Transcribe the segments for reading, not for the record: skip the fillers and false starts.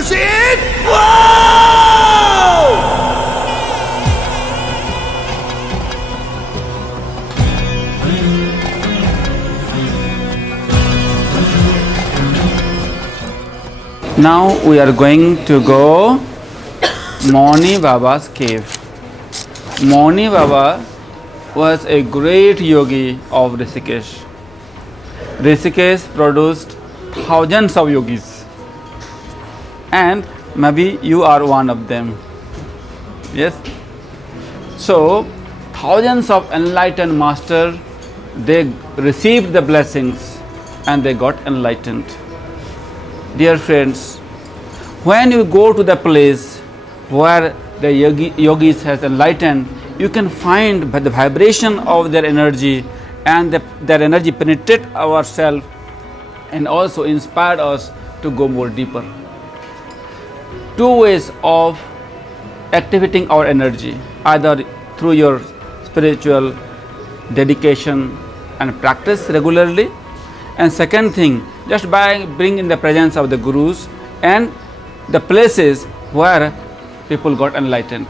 you see it? Wow! Now we are going to go Moni Baba's cave. Moni Baba was a great yogi of Rishikesh. Rishikesh produced thousands of yogis, and maybe you are one of them. Yes? So, thousands of enlightened masters, they received the blessings and they got enlightened. Dear friends, when you go to the place where the yogis has enlightened, you can find the vibration of their energy, and their energy penetrate ourselves and also inspired us to go more deeper. Two ways of activating our energy, either through your spiritual dedication and practice regularly, and second thing, just by being in the presence of the gurus and the places where people got enlightened.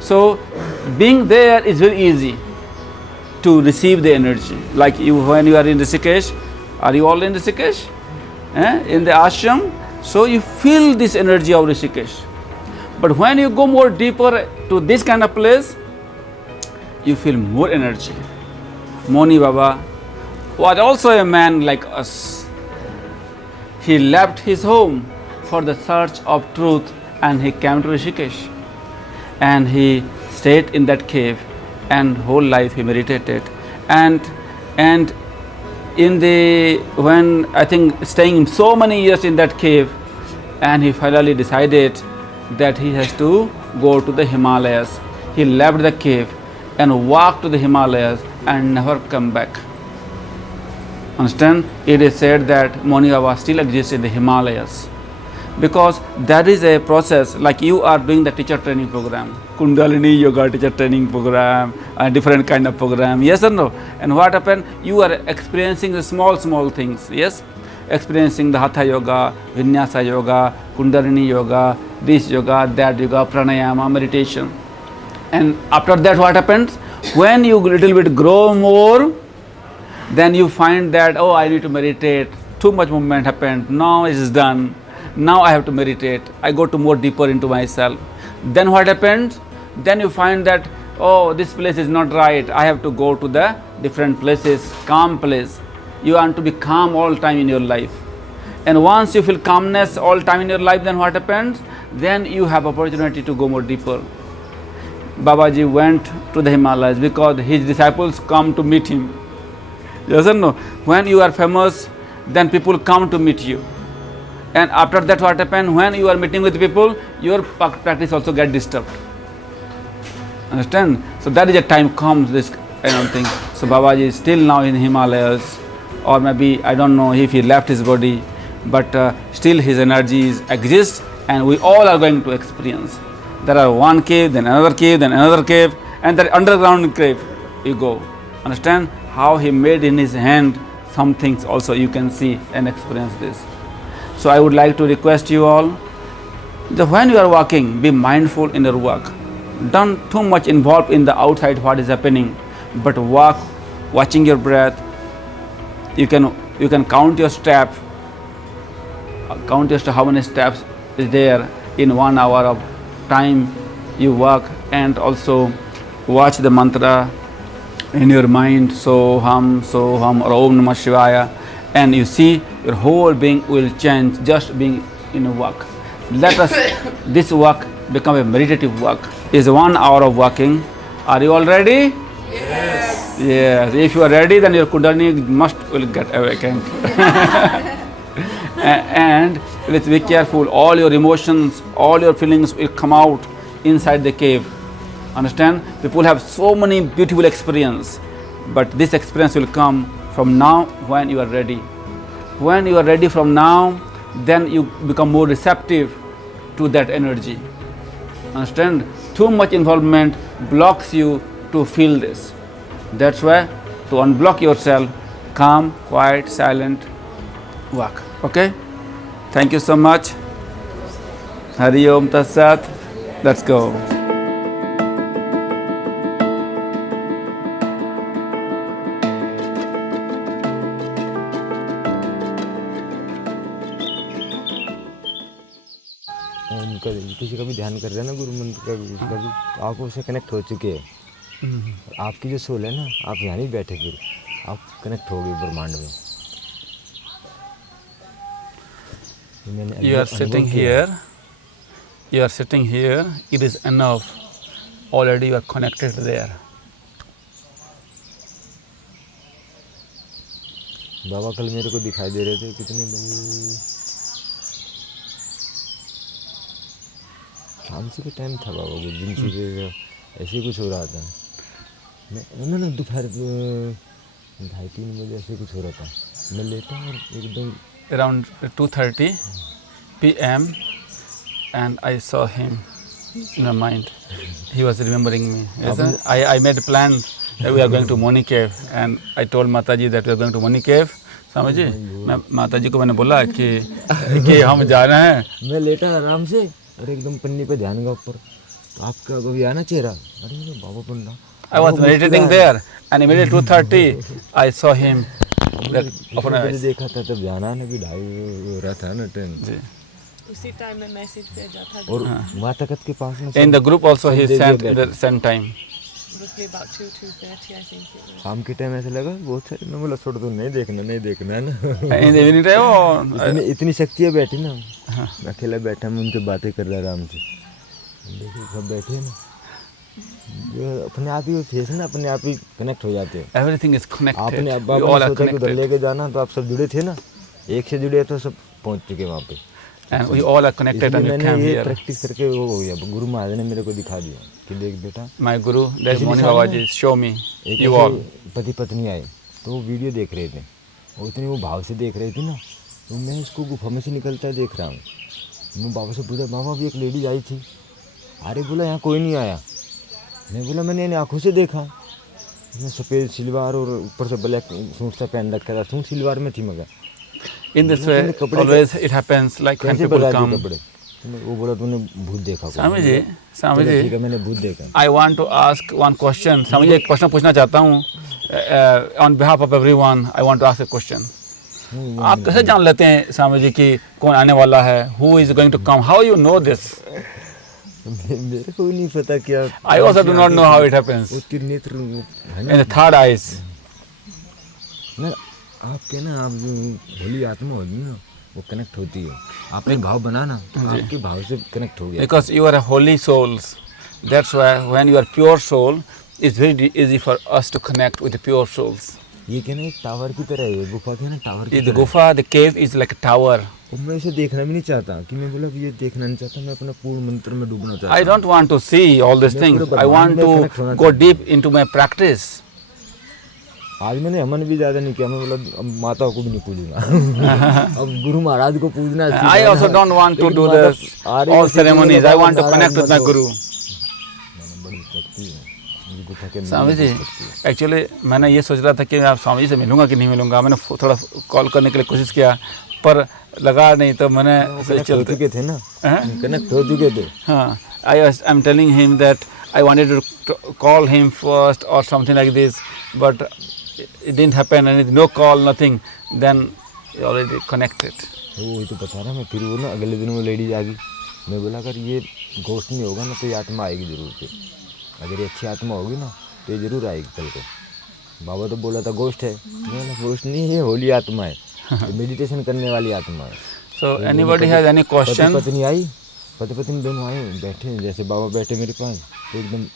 So being there is very easy to receive the energy. Like you, when you are in Rishikesh, are you all in Rishikesh? In the ashram, so you feel this energy of Rishikesh. But when you go more deeper to this kind of place, you feel more energy. Moni Baba was also a man like us. He left his home for the search of truth, and he came to Rishikesh, and he stayed in that cave, and whole life he meditated, and in the, when I think staying so many years in that cave, and he finally decided that he has to go to the Himalayas. He left the cave and walked to the Himalayas and never come back. Understand? It is said that Moni Baba still exists in the Himalayas, because that is a process. Like you are doing the teacher training program, Kundalini Yoga teacher training program, a different kind of program, yes or no? And what happened? You are experiencing the small things, yes? Experiencing the Hatha Yoga, Vinyasa Yoga, Kundalini Yoga, this yoga, that yoga, pranayama, meditation. And after that what happens? When you little bit grow more, then you find that, oh, I need to meditate, too much movement happened, now it is done, now I have to meditate, I go to more deeper into myself. Then what happens? Then you find that, oh, this place is not right, I have to go to the different places, calm place. You want to be calm all time in your life. And once you feel calmness all time in your life, then what happens? Then you have opportunity to go more deeper. Babaji went to the Himalayas because his disciples come to meet him. Yes or no? When you are famous, then people come to meet you. And after that what happens? When you are meeting with people, your practice also get disturbed. Understand? So that is a time comes, this kind of thing. So Babaji is still now in Himalayas, or maybe I don't know if he left his body, but still his energies exist, and we all are going to experience. There are one cave, then another cave, then another cave, and that underground cave you go. Understand how he made in his hand some things also you can see and experience this. So I would like to request you all that when you are walking, be mindful in your walk. Don't too much involved in the outside what is happening, but walk watching your breath. You can count your steps. Count your how many steps is there in 1 hour of time you walk, and also watch the mantra in your mind, Soham, or Om Namah Shivaya, and you see your whole being will change just being in a walk. Let us this walk become a meditative walk. Is 1 hour of walking. Are you all ready? Yes. Yes. If you are ready, then your Kundalini will get awakened. And let's be careful. All your emotions, all your feelings will come out inside the cave. Understand? People have so many beautiful experience, but this experience will come from now when you are ready. When you are ready from now, then you become more receptive to that energy. Understand? Too much involvement blocks you to feel this. That's why to unblock yourself, calm, quiet, silent, walk. Okay? Thank you so much. Hari Om Tat Sat. Let's go. उनका किसी का भी ध्यान कर रहे हैं ना गुरु मंत्र का भी, उसका भी आप उससे कनेक्ट हो चुके हैं। और आपकी जो सोल है ना, आप यहाँ नहीं बैठे, फिर आप कनेक्ट हो गए ब्रह्मांड में। You are sitting here. You are sitting here. It is enough. Already you are connected there. बाबा कल मेरे को दिखाई दे रहे थे, कितने बजे शाम से का टाइम था बाबा को, दिन से ऐसे ही कुछ हो रहा था। मैं ना दोपहर 2:30-3 बजे ऐसे कुछ हो रहा था। मैं लेटा और एकदम Around 2:30 p.m. and I saw him in my mind. He was remembering me. Yes, sir? I made a plan that we are going to Moni Cave and I told Mataji that we are going to Moni Cave. समझ जी, मैं माताजी को मैंने बोला कि हम जा रहे हैं। मैं लेटा आराम से और एकदम पन्नी पे ध्यान का ऊपर, तो आपका कभी आना चेहरा, अरे बाबा पंडा। I was meditating there and immediately 2:30 I saw him. मैंने देखा था तब ध्यान आने की 2:30 हो रहा था ना टाइम जी। उसी टाइम में मैसेज भेजा था। और माता तख्त के पास में In the group also he sent in the same time. Roughly about 2:30 I think it was. शाम के टाइम ऐसा लगा बहुत सारे, मैं बोला छोड़ दो, नहीं देखना है ना। In the evening time or इतनी शक्तियाँ बैठी ना, मैं अकेला बैठा, मैं उनसे बातें कर रहा आराम से, देखिए सब बैठे हैं ना, जो अपने आप ही वो फेस ना अपने आप ही कनेक्ट हो जाते हैं। everything is connected. आपने अब We बाबा all ने are सोचा कि उधर connected. लेके जाना, तो आप सब जुड़े थे ना, एक से जुड़े तो सब पहुंच चुके वहाँ पे। And we all are connected and इसलिए we मैंने came ये here. प्रैक्टिस करके वो हो गया, गुरु महाराज ने मेरे को दिखा दिया कि देख बेटा, My guru, that पिछले Moni साल Baba में ji, show me. एक You all. ऐसे पति पत्नी आए, तो वो वीडियो देख रहे थे, और इतने वो भाव से देख रहे थे ना, तो मैं उसको गुफा में से निकलता देख रहा हूँ। मैं बाबा से पूछा, बाबा अभी एक लेडीज आई थी, अरे बोला यहाँ कोई नहीं आया। मैं बोला मैंने इन आँखों से देखा, मैं सफ़ेद सिलवार और ऊपर से ब्लैक सूट सा पहन रखा था, सूट सिलवार में थी मगर। In this way, always it happens like when कैसे people बता दिए come. कपड़े? वो बोला तूने भूत देखा। स्वामी जी, स्वामी चलो जी, ठीक है, मैंने भूत देखा। I want to ask one question. Swami ji, एक प्रश्न पूछना चाहता हूँ। On behalf of everyone, I want to ask a question. आप कैसे जान लेते हैं स्वामी जी कि कौन आने वाला है? Who is going to come? How you know this? मेरे को नहीं पता क्या। I also do not know how it happens. वो तीन नेत्र है ना, In the third eyes. ना आपके ना, आप जो होली आत्मा होती है ना, वो कनेक्ट होती है। आपने भाव बनाना तो आपके भाव से कनेक्ट हो गया। Because you are a holy souls. That's why when you are pure soul, it's very easy for us to connect with the pure souls. ये क्या ना, एक टावर की तरह है, गुफा के ना टावर की The तरह। gufa, the cave is like a tower. और मैं इसे देखना भी नहीं चाहता, कि मैं बोला कि ये देखना नहीं चाहता, मैं अपना पूर्ण मंत्र में डूबना चाहता I don't want to see all these things. I want to go deep into my practice. आज मैंने हमन भी ज़्यादा नहीं किया, मैं बोला अब माता को भी नहीं पूजूंगा। अब गुरु महाराज को पूजना है। I also don't want to do this all ceremonies. I want to connect with my guru. बड़ी शक्ति है ये गुफा के अंदर। स्वामी जी, एक्चुअली मैंने ये सोच रहा था कि आप स्वामी जी से मिलूंगा कि नहीं मिलूंगा। मैंने थोड़ा कॉल करने के लिए कोशिश किया, पर लगा नहीं, तो मैंने कनेक्ट हो चुके थे ना, कनेक्ट हो चुके थे। हाँ, I'm telling him that I wanted to call him first or something like this, but it didn't happen and no call, nothing. Then already connected. वही तो बता रहा मैं। फिर वो ना अगले दिन वो लेडीज आ गई, मैं बोला अगर ये घोस्ट नहीं होगा ना तो ये आत्मा आएगी ज़रूर पे, अगर ये अच्छी आत्मा होगी ना तो ये ज़रूर आएगी कल को। बाबा तो बोला था घोस्ट है, मैं बोला घोस्ट नहीं है, होली आत्मा है, ये मेडिटेशन करने वाली आत्मा है। So anybody has any question? पति पत्नी आई, पति पत्नी दोनों आए, बैठे जैसे बाबा बैठे मेरे पास, तो एकदम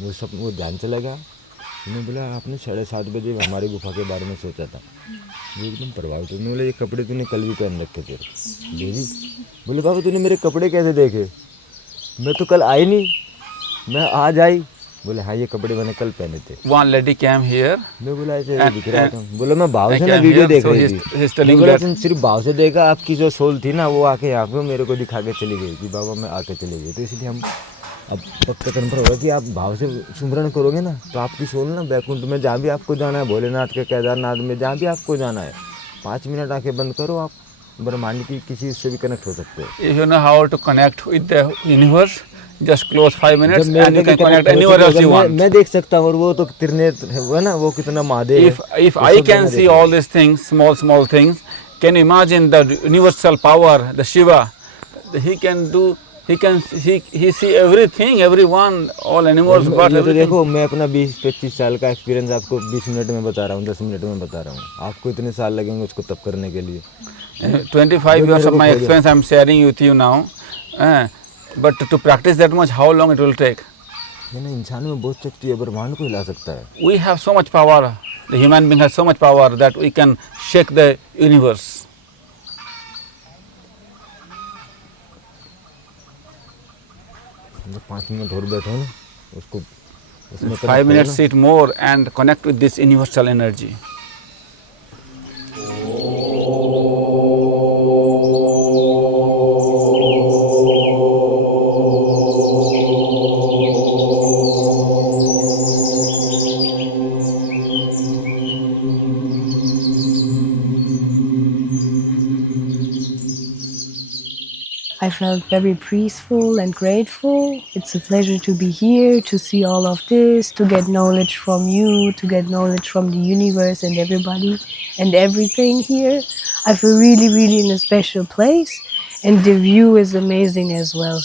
वो सब वो ध्यान चला गया। मैंने बोला आपने 7:30 बजे हमारे गुफा के बारे में सोचा था, वो एकदम प्रभावित हो। मैं बोला ये कपड़े तूने कल भी पहन रखे थे। जी बोले बाबा तूने मेरे कपड़े कैसे देखे? मैं तो कल आई नहीं, मैं आज आई। बोले हाँ ये कपड़े मैंने कल पहने थे। One lady came here. मैं बोला ऐसे दिख रहा था। बोला मैं भाव से ना came वीडियो here, देख so रही he's थी। telling मैं बोला that- तुम सिर्फ भाव से देखा, आपकी जो सोल थी ना वो आके यहाँ पे मेरे को दिखा के चली गई कि बाबा मैं आके चली गई। तो इसलिए हम अब पक्का कन्फर्म होगा कि आप भाव से सुमरन करोगे ना तो आपकी सोल ना बैकुंठ में जहाँ भी आपको जाना है, भोलेनाथ के केदारनाथ में जहाँ भी आपको जाना है, 5 मिनट आंखें बंद करो आप, ब्रह्मांड की किसी उससे भी कनेक्ट हो सकते हो। If you know how to connect with the universe, just close 5 minutes जब मेरे and you तक can connect हो anywhere चुके, else जब you want. मैं देख सकता हूँ, और वो तो त्रिनेत्र है वो ना, वो कितना महादेव If है, if वो I सब can जगह see देख all these things, small things, can you imagine the universal power, the Shiva? He can do. He see everything, everyone, all और animals, birds, ये तो everything. देखो, मैं अपना 20-25 साल का एक्सपीरियंस आपको 20 मिनट में बता रहा हूँ, 10 मिनट में बता रहा हूँ, आपको इतने साल लगेंगे उसको तप करने के लिए। 25 जो years मेरे of को my खोजा। experience I'm sharing with you now. But to practice that much, how long it will take? ये ना इंसान में बहुत शक्ति है, ब्रह्मांड को हिला सकता है। We have so much power. The human being has so much power that we can shake the universe. जब 5 मिनट और बैठो ना, उसको उसमें 5 minutes sit more and connect with this universal energy. I felt very peaceful and grateful. It's a pleasure to be here, to see all of this, to get knowledge from you, to get knowledge from the universe and everybody and everything here. I feel really, really in a special place, and the view is amazing as well.